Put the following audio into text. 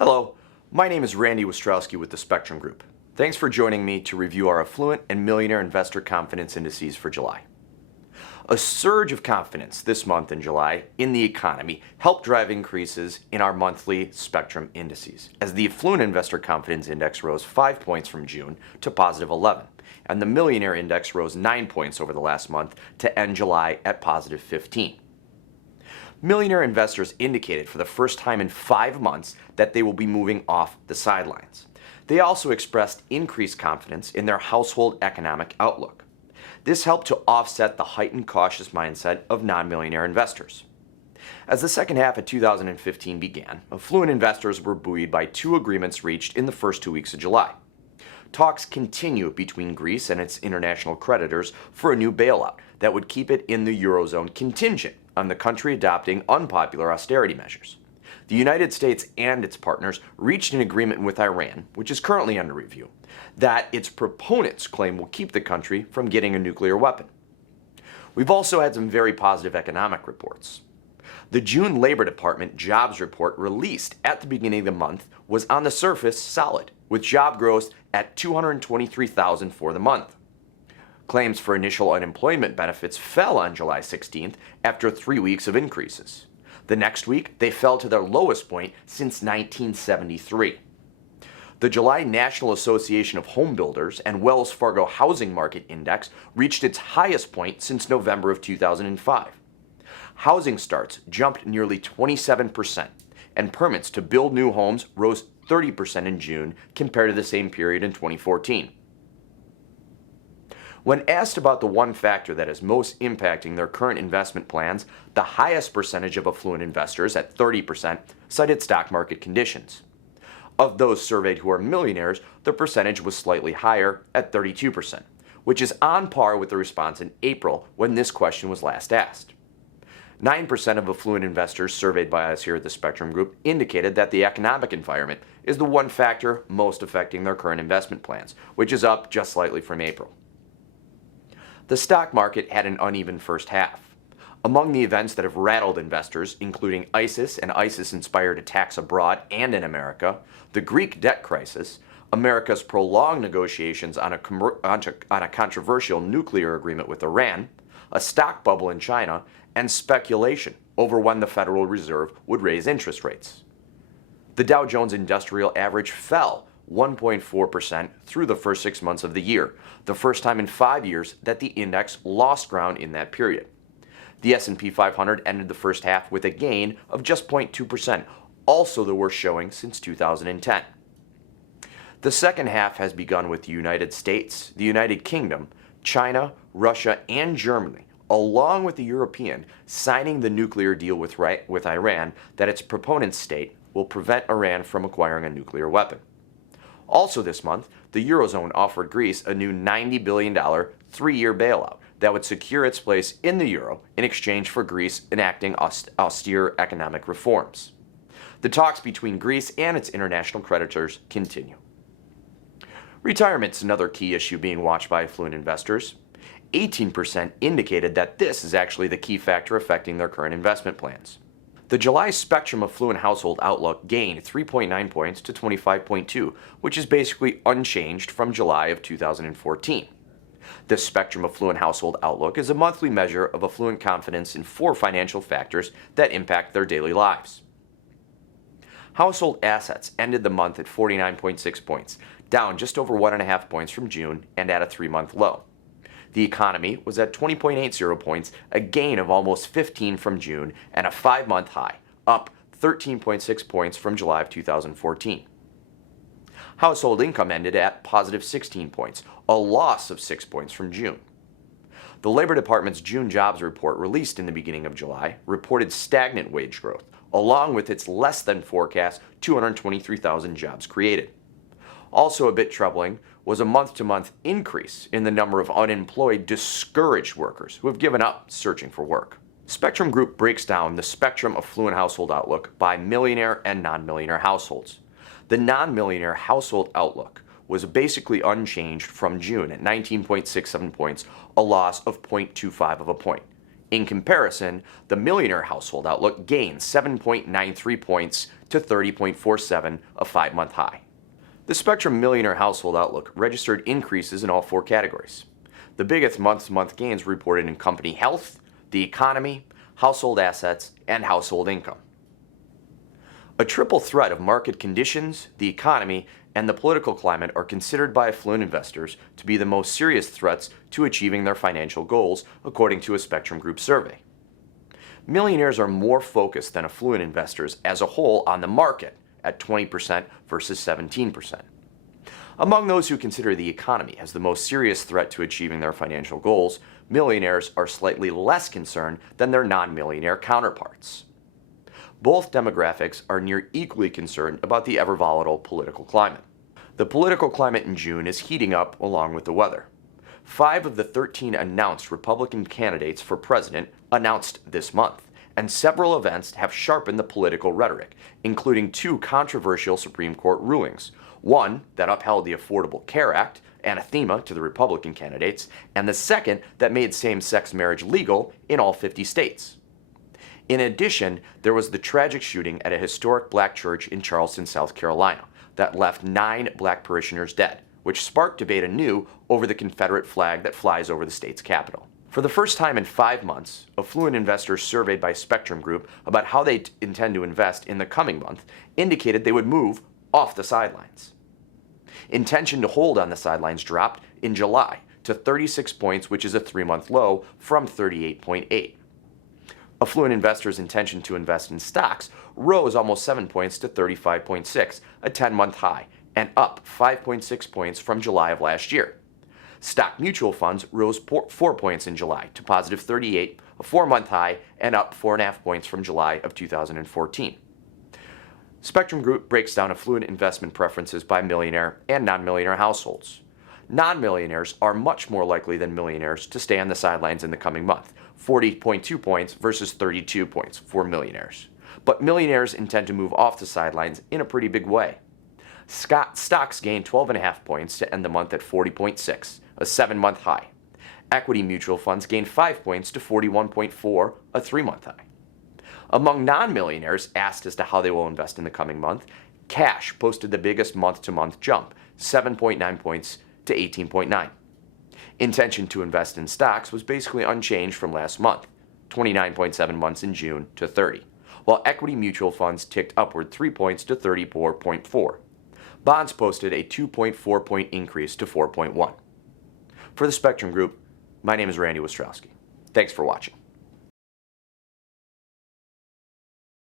Hello, my name is Randy Ostrowski with the Spectrem Group. Thanks for joining me to review our Affluent and Millionaire Investor Confidence Indices for July. A surge of confidence this month in July in the economy helped drive increases in our monthly Spectrem indices, as the Affluent Investor Confidence Index rose 5 points from June to positive 11, and the Millionaire Index rose 9 points over the last month to end July at positive 15. Millionaire investors indicated for the first time in 5 months that they will be moving off the sidelines. They also expressed increased confidence in their household economic outlook. This helped to offset the heightened cautious mindset of non-millionaire investors. As the second half of 2015 began, affluent investors were buoyed by 2 agreements reached in the first 2 weeks of July. Talks continue between Greece and its international creditors for a new bailout that would keep it in the Eurozone contingent on the country adopting unpopular austerity measures. The United States and its partners reached an agreement with Iran, which is currently under review, that its proponents claim will keep the country from getting a nuclear weapon. We've also had some very positive economic reports. The June Labor Department jobs report released at the beginning of the month was on the surface solid, with job growth at 223,000 for the month. Claims for initial unemployment benefits fell on July 16th after 3 weeks of increases. The next week, they fell to their lowest point since 1973. The July National Association of Home Builders and Wells Fargo Housing Market Index reached its highest point since November of 2005. Housing starts jumped nearly 27%, and permits to build new homes rose 30% in June compared to the same period in 2014. When asked about the one factor that is most impacting their current investment plans, the highest percentage of affluent investors, at 30%, cited stock market conditions. Of those surveyed who are millionaires, the percentage was slightly higher at 32%, which is on par with the response in April when this question was last asked. 9% of affluent investors surveyed by us here at the Spectrem Group indicated that the economic environment is the one factor most affecting their current investment plans, which is up just slightly from April. The stock market had an uneven first half. Among the events that have rattled investors, including ISIS and ISIS-inspired attacks abroad and in America, the Greek debt crisis, America's prolonged negotiations on a controversial nuclear agreement with Iran, a stock bubble in China, and speculation over when the Federal Reserve would raise interest rates. The Dow Jones Industrial Average fell 1.4% through the first 6 months of the year, the first time in 5 years that the index lost ground in that period. The S&P 500 ended the first half with a gain of just 0.2%, also the worst showing since 2010. The second half has begun with the United States, the United Kingdom, China, Russia, and Germany, along with the European, signing the nuclear deal with Iran that its proponents state will prevent Iran from acquiring a nuclear weapon. Also this month, the Eurozone offered Greece a new $90 billion 3-year bailout that would secure its place in the euro in exchange for Greece enacting austere economic reforms. The talks between Greece and its international creditors continue. Retirement is another key issue being watched by affluent investors. 18% indicated that this is actually the key factor affecting their current investment plans. The July Spectrem Affluent Household Outlook gained 3.9 points to 25.2, which is basically unchanged from July of 2014. The Spectrem Affluent Household Outlook is a monthly measure of affluent confidence in 4 financial factors that impact their daily lives. Household assets ended the month at 49.6 points, down just over 1.5 points from June and at a 3-month low. The economy was at 20.80 points, a gain of almost 15 from June and a 5-month high, up 13.6 points from July of 2014. Household income ended at positive 16 points, a loss of 6 points from June. The Labor Department's June jobs report released in the beginning of July reported stagnant wage growth, along with its less than forecast 223,000 jobs created. Also a bit troubling was a month-to-month increase in the number of unemployed, discouraged workers who have given up searching for work. Spectrem Group breaks down the Spectrem Affluent Household Outlook by millionaire and non-millionaire households. The non-millionaire household outlook was basically unchanged from June at 19.67 points, a loss of 0.25 of a point. In comparison, the Millionaire Household Outlook gained 7.93 points to 30.47, a 5-month high. The Spectrem Millionaire Household Outlook registered increases in all 4 categories. The biggest month-to-month gains were reported in company health, the economy, household assets, and household income. A triple threat of market conditions, the economy, and the political climate are considered by affluent investors to be the most serious threats to achieving their financial goals, according to a Spectrum Group survey. Millionaires are more focused than affluent investors as a whole on the market at 20% versus 17%. Among those who consider the economy as the most serious threat to achieving their financial goals, millionaires are slightly less concerned than their non-millionaire counterparts. Both demographics are near equally concerned about the ever-volatile political climate. The political climate in June is heating up along with the weather. 5 of the 13 announced Republican candidates for president announced this month, and several events have sharpened the political rhetoric, including 2 controversial Supreme Court rulings, one that upheld the Affordable Care Act, anathema to the Republican candidates, and the second that made same-sex marriage legal in all 50 states. In addition, there was the tragic shooting at a historic black church in Charleston, South Carolina, that left 9 black parishioners dead, which sparked debate anew over the Confederate flag that flies over the state's capital. For the first time in 5 months, affluent investors surveyed by Spectrum Group about how they intend to invest in the coming month indicated they would move off the sidelines. Intention to hold on the sidelines dropped in July to 36 points, which is a 3-month low, from 38.8. Affluent investors' intention to invest in stocks rose almost 7 points to 35.6, a 10-month high, and up 5.6 points from July of last year. Stock mutual funds rose 4 points in July to positive 38, a 4-month high, and up 4.5 points from July of 2014. Spectrum Group breaks down affluent investment preferences by millionaire and non-millionaire households. Non-millionaires are much more likely than millionaires to stay on the sidelines in the coming month, 40.2 points versus 32 points for millionaires. But millionaires intend to move off the sidelines in a pretty big way. Stocks gained 12.5 points to end the month at 40.6, a 7-month high. Equity mutual funds gained 5 points to 41.4, a 3-month high. Among non-millionaires asked as to how they will invest in the coming month, cash posted the biggest month-to-month jump, 7.9 points to 18.9. Intention to invest in stocks was basically unchanged from last month, 29.7 months in June to 30, while equity mutual funds ticked upward 3 points to 34.4. Bonds posted a 2.4 point increase to 4.1. For the Spectrum Group, my name is Randy Ostrowski. Thanks for watching.